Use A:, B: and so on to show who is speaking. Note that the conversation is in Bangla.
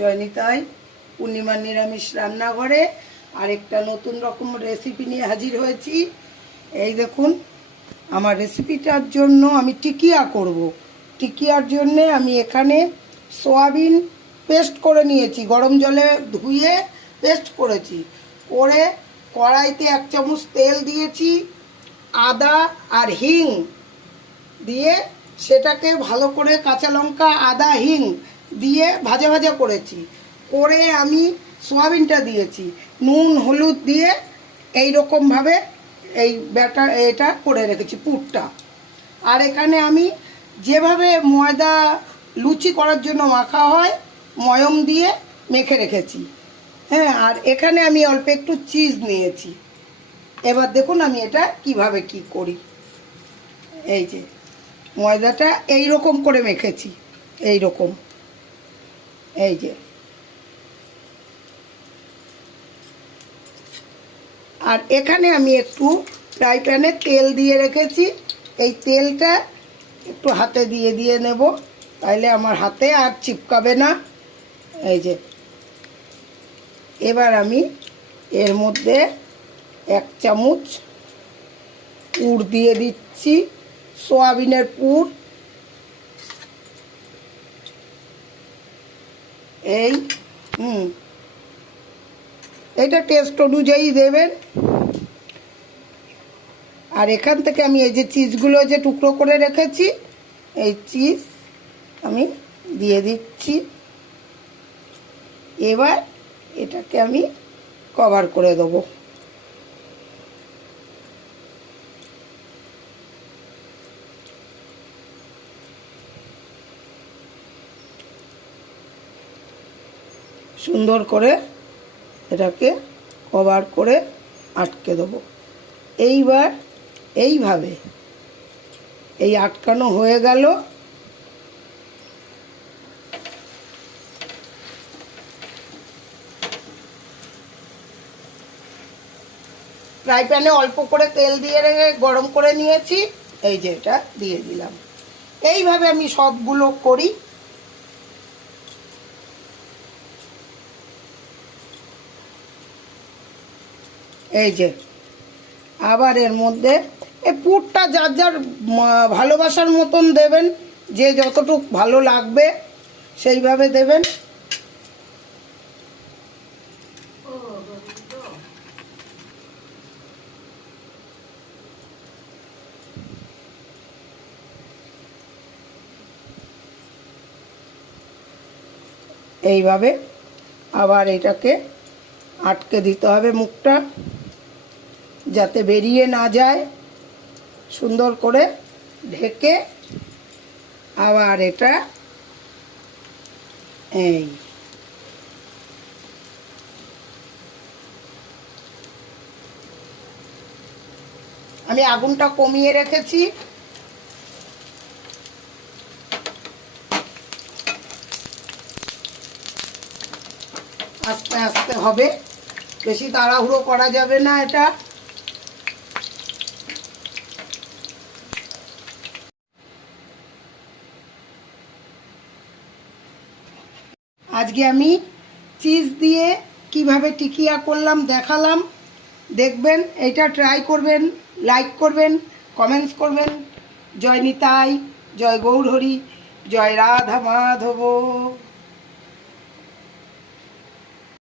A: জয়নিতাই, পূর্ণিমার নিরামিষ রান্নাঘরে আরেকটা নতুন রকম রেসিপি নিয়ে হাজির হয়েছি এই দেখুন, আমার রেসিপিটার জন্য আমি টিকিয়া করব। টিকিয়ার জন্যে আমি এখানে সোয়াবিন পেস্ট করে নিয়েছি, গরম জলে ধুয়ে পেস্ট করেছি করে কড়াইতে এক চামচ তেল দিয়েছি, আদা আর হিং দিয়ে সেটাকে ভালো করে কাঁচা লঙ্কা, আদা, হিং দিয়ে ভাজা ভাজা করেছি। করে আমি সোয়াবিনটা দিয়েছি। নুন, হলুদ দিয়ে এই রকমভাবে এই ব্যাটার, এটা করে রেখেছি, পুরটা। আর এখানে আমি যেভাবে ময়দা লুচি করার জন্য মাখা হয়, ময়ম দিয়ে মেখে রেখেছি। হ্যাঁ আর এখানে আমি অল্প একটু চিজ নিয়েছি। এবার দেখুন আমি এটা কীভাবে কি করি। এই যে, ময়দাটা এই রকম করে মেখেছি এই রকম এই যে। আর এখানে আমি একটু ফ্রাই প্যানে তেল দিয়ে রেখেছি। এই তেলটা একটু হাতে দিয়ে দিয়ে নেব। তাহলে আমার হাতে আর চিপকাবে না। এই যে। এবার আমি এর মধ্যে এক চামচ পুর দিয়ে দিচ্ছি। সোয়াবিনের পুর এই, হুম। এটা টেস্ট অনুযায়ী দেবেন। আর এখান থেকে আমি এই যে চিজগুলো যে টুকরো করে রেখেছি, এই চিজ আমি দিয়ে দিচ্ছি। এবার এটাকে আমি কভার করে দেবো। সুন্দর করে এটাকে কভার করে আটকে দেবো। এইবার এইভাবে এই আটকানো হয়ে গেল। ফ্রাই প্যানে অল্প করে তেল দিয়ে রেখে গরম করে নিয়েছি। এই যে এটা দিয়ে দিলাম। এইভাবে আমি সবগুলো করি। এই যে, আবার এর মধ্যে এই পুরটা যার যার ভালোবাসার মতন দেবেন, যে যতটুক ভালো লাগবে, সেইভাবে দেবেন। এইভাবে আবার এটাকে আটকে দিতে হবে মুখটা। যাতে বেরিয়ে না যায়। সুন্দর করে ঢেকে আবার এটা এই। আমি আগুনটা কমিয়ে রেখেছি। আস্তে আস্তে হবে। বেশি তাড়াহুড়ো করা যাবে না এটা। আজকে আমি চিজ দিয়ে কীভাবে টিকিয়া করলাম, দেখালাম। দেখবেন এটা ট্রাই করবেন লাইক করবেন কমেন্টস করবেন। জয় নিতাই, জয় গৌরহরি, জয় রাধা মাধব।